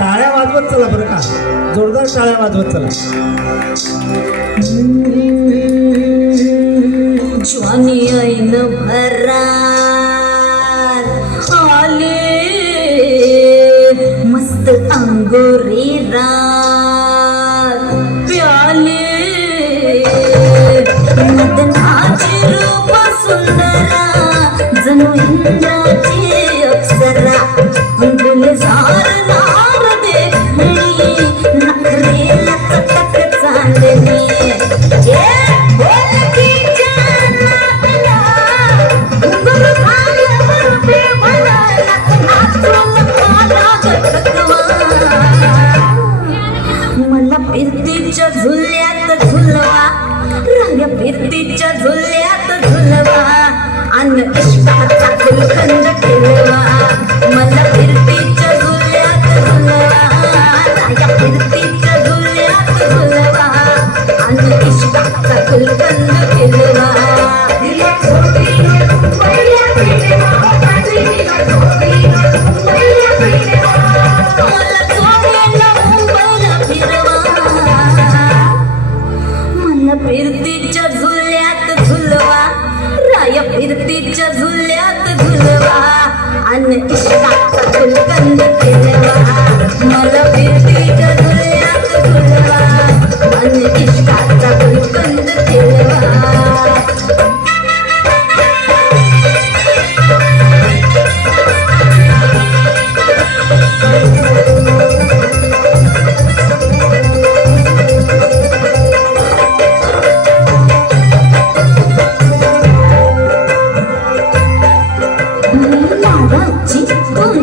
टाळ्या वाजवत चला बरं का? जोरदार टाळ्या वाजवत चला. ज्वानी ऐन भरा आले मस्त अंगोरी रात प्याले. मदनाची रूप सुंदरा जणू इंद्राची फिरतीच्या झुल्यात झुलवा रंग फिरतीच्या झुल्यात झुलवा. अन्न इष्टाचा फुलखंड फिरतीच्या झुल्यात झुलवा राय फिरतीच्या झुल्यात झुलवा. अन इष्टाचा फुलकंद फिरवा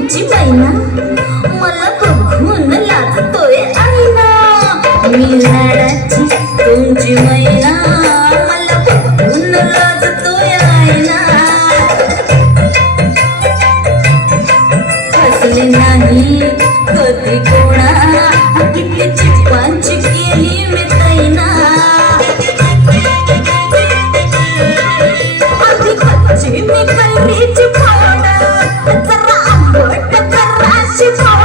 तुमची बाईना मला बघून लागतोय आईना. मी लाडाची तुमची मैना मला बघून लाजतोय आईना. हसले नाही कधी कोणा 先唱